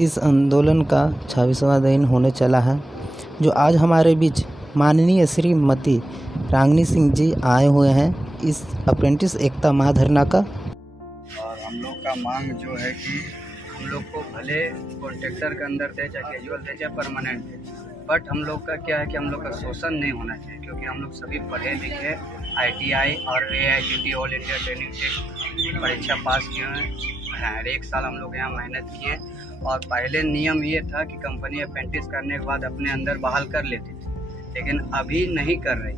इस आंदोलन का 26वां दिन होने चला है, जो आज हमारे बीच माननीय श्रीमती रागिनी सिंह जी आए हुए हैं इस अप्रेंटिस एकता महाधरना का। और हम लोग का मांग जो है कि हम लोग को भले कॉन्ट्रैक्टर के अंदर दे, चाहे कैजुअल दे, चाहे परमानेंट दे, बट हम लोग का क्या है कि हम लोग का शोषण नहीं होना चाहिए, क्योंकि हम लोग सभी पढ़े लिखे ITI और AITT all India training test परीक्षा पास किए हैं। 1 साल हम लोग यहाँ मेहनत किए और पहले नियम ये था कि कंपनी अप्रेंटिस करने के बाद अपने अंदर बहाल कर लेती थी, लेकिन अभी नहीं कर रही।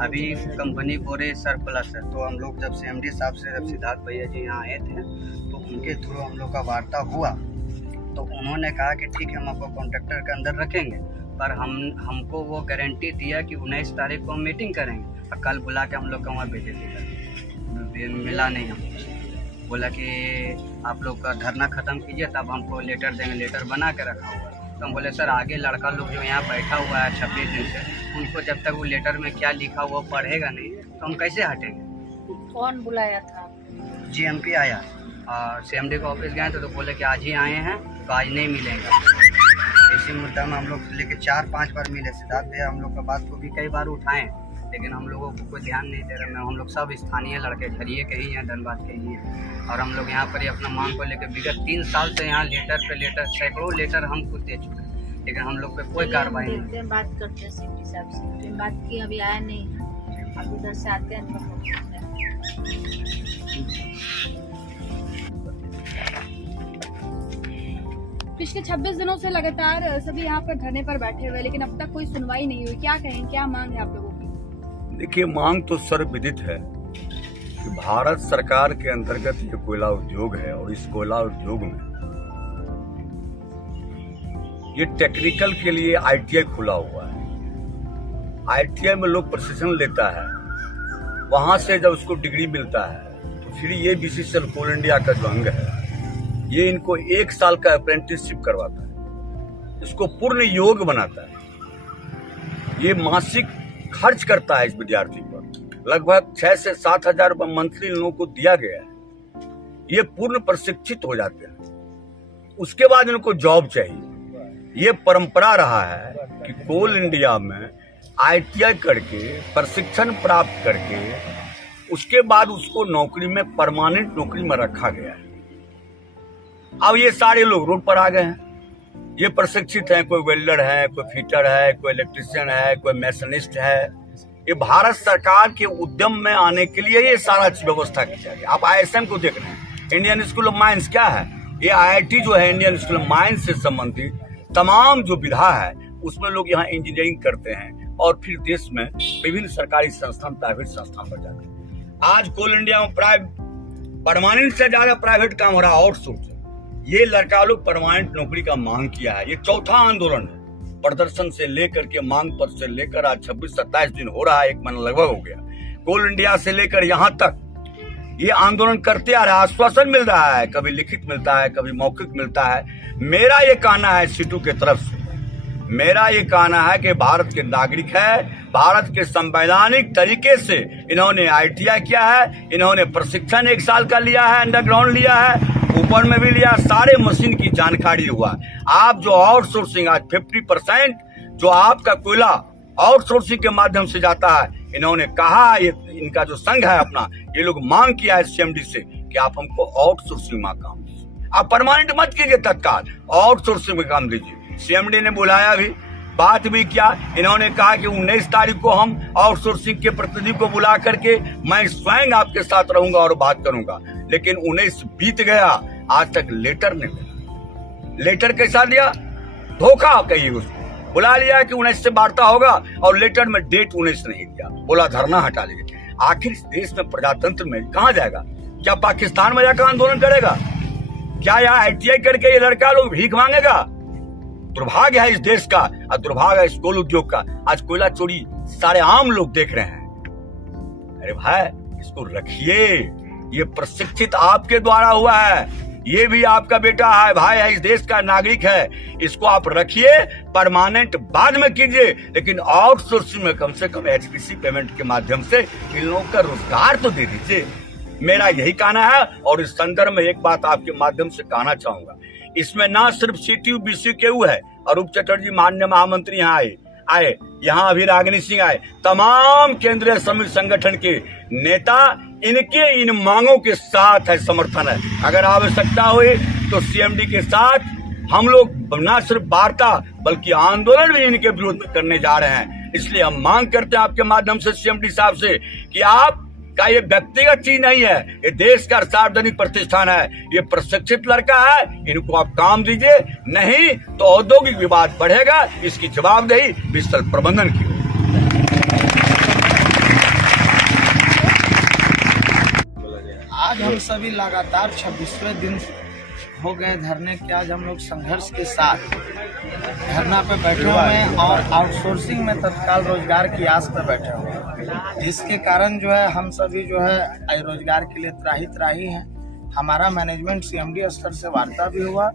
अभी कंपनी पूरे सरप्लस है। तो हम लोग जब CMD साहब से जब सिद्धार्थ भैया जी यहाँ आए थे तो उनके थ्रू हम लोग का वार्ता हुआ, तो उन्होंने कहा कि ठीक है हम आपको कॉन्ट्रैक्टर के अंदर रखेंगे, पर हमको वो गारंटी दिया कि 19 तारीख को हम मीटिंग करेंगे। और कल बुला के हम लोग का वहाँ भेजे थे, मिला नहीं हमको। बोला कि आप लोग का धरना ख़त्म कीजिए तब हमको लेटर देंगे। लेटर बना के रखा हुआ है। तो हम बोले सर आगे लड़का लोग जो यहाँ बैठा हुआ है 26 दिन से, उनको जब तक वो लेटर में क्या लिखा हुआ पढ़ेगा नहीं तो हम कैसे हटेंगे। कौन बुलाया था? GMP आया और CMD के ऑफिस गए थे तो बोले कि आज ही आए हैं तो आज नहीं मिलेंगे। इसी मुद्दा में हम लोग लेके 4-5 बार मिले। सिद्धार्थ भैया हम लोग का बात को भी कई बार उठाएं, लेकिन हम लोगों को कोई ध्यान नहीं दे रहा। हम लोग सब स्थानीय लड़के झरिए के ही हैं, धनबाद के ही हैं, और हम लोग यहाँ पर ही अपना मांग को लेकर विगत 3 साल से यहाँ लेटर पे लेटर, सैकड़ों लेटर हम खुद दे चुके हैं, लेकिन हम लोग पे कोई कार्रवाई नहीं। बात करते हैं CMD साहब से, बात की अभी आया नहीं है, अब उधर से आते हैं तो पिछले 26 दिनों से लगातार सभी यहाँ पर धरने पर बैठे हुए, लेकिन अब तक कोई सुनवाई नहीं हुई। क्या कहें, क्या मांग है आप लोगों की? देखिए, मांग तो सर्वविदित है कि भारत सरकार के अंतर्गत ये कोयला उद्योग है और इस कोयला उद्योग में ये टेक्निकल के लिए ITI खुला हुआ है। ITI में लोग प्रशिक्षण लेता है, वहां से जब उसको डिग्री मिलता है तो फिर ये BCCL कोल इंडिया का जो अंग है ये इनको 1 साल का अप्रेंटिसशिप करवाता है, इसको पूर्ण योग्य बनाता है। ये मासिक खर्च करता है इस विद्यार्थी पर, लगभग 6 से 7 हजार मंथली लोगों को दिया गया है। ये पूर्ण प्रशिक्षित हो जाते हैं, उसके बाद इनको जॉब चाहिए। ये परंपरा रहा है कि कोल इंडिया में ITI करके प्रशिक्षण प्राप्त करके उसके बाद उसको नौकरी में, परमानेंट नौकरी में रखा गया है। अब ये सारे लोग रोड पर आ गए हैं। ये प्रशिक्षित हैं, कोई वेल्डर है, कोई फिटर है, कोई इलेक्ट्रिशियन है, कोई मैसनिस्ट है। ये भारत सरकार के उद्यम में आने के लिए ये सारा व्यवस्था की जा रही है। आप ISM को देख रहे हैं, इंडियन स्कूल ऑफ माइंस क्या है? ये IIT जो है इंडियन स्कूल ऑफ माइंस से संबंधित तमाम जो विधा है उसमें लोग यहाँ इंजीनियरिंग करते हैं और फिर देश में विभिन्न सरकारी संस्थान, प्राइवेट संस्थान पर जाते हैं। आज कोल इंडिया में परमानेंट से ज्यादा प्राइवेट काम हो रहा है, आउटसोर्स। ये लड़का लोग परमानेंट नौकरी का मांग किया है। ये चौथा आंदोलन है, प्रदर्शन से लेकर के मांग पत्र से लेकर आज 26-27 दिन हो रहा है, 1 महीना लगभग हो गया। कोल इंडिया से लेकर यहाँ तक ये आंदोलन करते आ रहा है। आश्वासन मिल रहा है, कभी लिखित मिलता है, कभी मौखिक मिलता है। मेरा ये कहना है सीटू के तरफ से, मेरा ये कहना है कि भारत के नागरिक है, भारत के संवैधानिक तरीके से इन्होंने ITI किया है, इन्होंने प्रशिक्षण 1 साल का लिया है, अंडरग्राउंड लिया है, ऊपर में भी लिया, सारे मशीन की जानकारी हुआ। आप जो आउटसोर्सिंग आज 50% जो आपका कोयला आउटसोर्सिंग के माध्यम से जाता है, इन्होंने कहा, ये इनका जो संघ है अपना, ये लोग मांग किया है CMD से कि आप हमको आउटसोर्सिंग में काम दीजिए, आप परमानेंट मत कीजिए, तत्काल आउटसोर्सिंग में काम दीजिए। CMD ने बुलाया भी, बात भी किया। इन्होंने कहा कि 19 तारीख को हम आउटसोर्सिंग के प्रतिनिधि को बुला करके मैं स्वयं आपके साथ रहूंगा और बात करूंगा, लेकिन 19 बीत गया, आज तक लेटर नहीं मिला। लेटर कैसा दिया? धोखा कहिए उसको। बुला लिया कि 19 से वार्ता होगा और लेटर में डेट 19 नहीं दिया, बोला धरना हटा लीजिए। आखिर इस देश में प्रजातंत्र में कहाँ जाएगा? क्या पाकिस्तान में जाकर आंदोलन करेगा? क्या यहाँ ITI करके ये लड़का लोग भीख मांगेगा? दुर्भाग्य है इस देश का और दुर्भाग्य है इस कोल उद्योग का। आज कोयला चोरी सारे आम लोग देख रहे हैं। अरे भाई, इसको रखिए, ये प्रशिक्षित आपके द्वारा हुआ है, ये भी आपका बेटा है, भाई है, इस देश का नागरिक है, इसको आप रखिए, परमानेंट बाद में कीजिए, लेकिन आउटसोर्सिंग में कम से कम HPC पेमेंट के माध्यम से इन लोगों का रोजगार तो दे दीजिए। मेरा यही कहना है। और इस संदर्भ में एक बात आपके माध्यम से कहना चाहूंगा, इसमें ना सिर्फ CTU BCKU है, अरूप चटर्जी माननीय महामंत्री यहाँ आए, यहाँ अभी रागिनी सिंह आए, तमाम केंद्रीय श्रमिक संगठन के नेता इनके इन मांगों के साथ है, समर्थन है। अगर आवश्यकता हुई तो CMD के साथ हम लोग न सिर्फ वार्ता बल्कि आंदोलन भी इनके विरोध में करने जा रहे हैं। इसलिए हम मांग करते हैं आपके माध्यम से CMD साहब से कि आप का ये व्यक्तिगत चीज नहीं है, ये देश का सार्वजनिक प्रतिष्ठान है, ये प्रशिक्षित लड़का है, इनको आप काम दीजिए, नहीं तो औद्योगिक विवाद बढ़ेगा। इसकी जवाबदेही विस्तृत प्रबंधन की। आज हम सभी लगातार 26वें दिन हो गए धरने के। आज हम लोग संघर्ष के साथ धरना पे बैठे हुए हैं और आउटसोर्सिंग में तत्काल रोजगार की आस पे बैठे हुए हैं, जिसके कारण जो है हम सभी जो है रोजगार के लिए त्राही हैं। हमारा मैनेजमेंट CMD स्तर से वार्ता भी हुआ।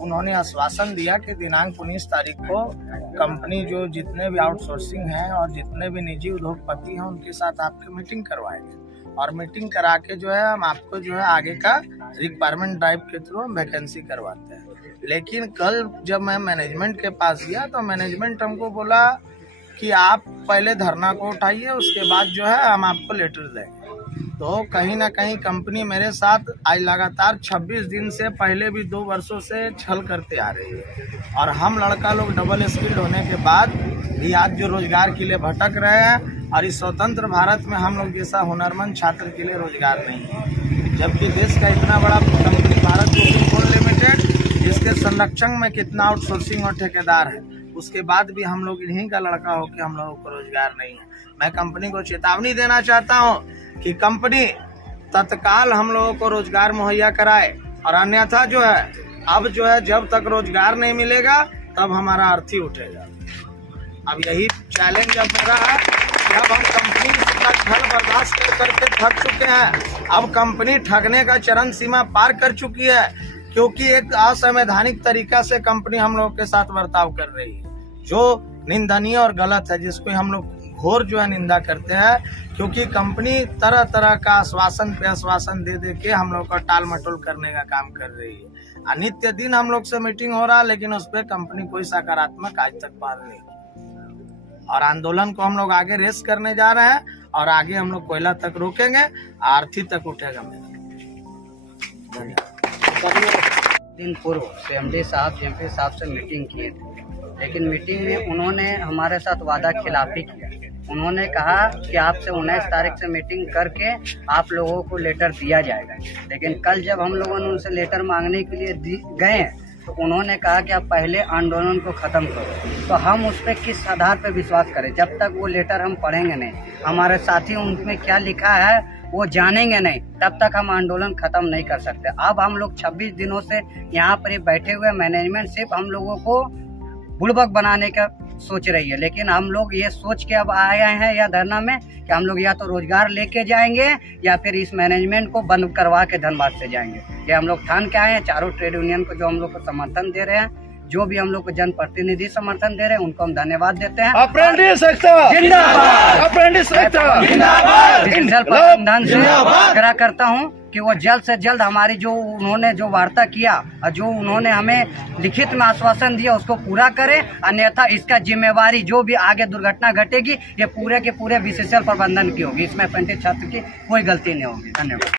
उन्होंने आश्वासन दिया कि दिनांक 19 तारीख को कंपनी जो जितने भी आउटसोर्सिंग हैं और जितने भी निजी उद्योगपति हैं उनके साथ आपकी मीटिंग करवाएंगे और मीटिंग करा के जो है हम आपको जो है आगे का रिक्वायरमेंट ड्राइव के थ्रू हम वैकेंसी करवाते हैं। लेकिन कल जब मैं मैनेजमेंट के पास गया तो मैनेजमेंट हमको बोला कि आप पहले धरना को उठाइए, उसके बाद जो है हम आपको लेटर देंगे। तो कहीं ना कहीं कंपनी मेरे साथ आज लगातार 26 दिन से, पहले भी 2 वर्षों से छल करते आ रही है और हम लड़का लोग डबल स्किल्ड होने के बाद भी आज जो रोजगार के लिए भटक रहे हैं और इस स्वतंत्र भारत में हम लोग जैसा हुनरमंद छात्र के लिए रोजगार नहीं है, जबकि देश का इतना बड़ा कंपनी भारत कोल लिमिटेड जिसके संरक्षण में कितना आउटसोर्सिंग और ठेकेदार है, उसके बाद भी हम लोग इन्हीं का लड़का हो कि हम लोगों को रोजगार नहीं है। मैं कंपनी को चेतावनी देना चाहता हूं कि कंपनी तत्काल हम लोगों को रोजगार मुहैया कराए और अन्यथा जो है अब जो है जब तक रोजगार नहीं मिलेगा तब हमारा अर्थी उठेगा। अब यही चैलेंज अब मेरा है कि अब हम कंपनी का ठग बर्दाश्त करके थक चुके हैं। अब कंपनी ठगने का चरम सीमा पार कर चुकी है, क्योंकि एक असंवैधानिक तरीका से कंपनी हम लोग के साथ बर्ताव कर रही है, जो निंदनीय और गलत है, जिसको हम लोग घोर जो है निंदा करते हैं। क्योंकि कंपनी तरह तरह का आश्वासन पे आश्वासन दे के हम लोग का टाल मटोल करने का काम कर रही है। नित्य दिन हम लोग से मीटिंग हो रहा है, लेकिन उस पर कंपनी कोई सकारात्मक आज तक पहल नहीं। और आंदोलन को हम लोग आगे रेस करने जा रहे हैं और आगे हम लोग कोयला तक रोकेंगे, आरती तक उठेगा मेरा। दिन पूर्व CMD साहब MP साहब से मीटिंग किए थे, लेकिन मीटिंग में उन्होंने हमारे साथ वादा खिलाफी किया। उन्होंने कहा कि आपसे 19 तारीख से मीटिंग करके आप लोगों को लेटर दिया जाएगा, लेकिन कल जब हम लोगों ने उनसे लेटर मांगने के लिए गए तो उन्होंने कहा कि आप पहले आंदोलन को ख़त्म करो। तो हम उस पर किस आधार पर विश्वास करें? जब तक वो लेटर हम पढ़ेंगे नहीं, हमारे साथी उनमें क्या लिखा है वो जानेंगे नहीं, तब तक हम आंदोलन खत्म नहीं कर सकते। अब हम लोग 26 दिनों से यहाँ पर बैठे हुए, मैनेजमेंट सिर्फ हम लोगों को बुड़बक बनाने का सोच रही है, लेकिन हम लोग ये सोच के अब आए हैं या धरना में कि हम लोग या तो रोजगार लेके जाएंगे या फिर इस मैनेजमेंट को बंद करवा के धनबाद से जाएंगे। ये हम लोग ठान के आए हैं। चारों ट्रेड यूनियन को जो हम लोग को समर्थन दे रहे हैं, जो भी हम लोग को जनप्रतिनिधि समर्थन दे रहे हैं, उनको हम धन्यवाद देते हैं। अप्रेंटिस जिंदाबाद, अप्रेंटिस जिंदाबाद। डिजिटल प्रबंधन से आग्रह करता हूं कि वो जल्द से जल्द हमारी जो उन्होंने जो वार्ता किया और जो उन्होंने हमें लिखित में आश्वासन दिया उसको पूरा करें, अन्यथा इसका जिम्मेवारी जो भी आगे दुर्घटना घटेगी ये पूरे के पूरे BCCL प्रबंधन की होगी। इसमें अप्रेंटिस छात्र की कोई गलती नहीं होगी। धन्यवाद।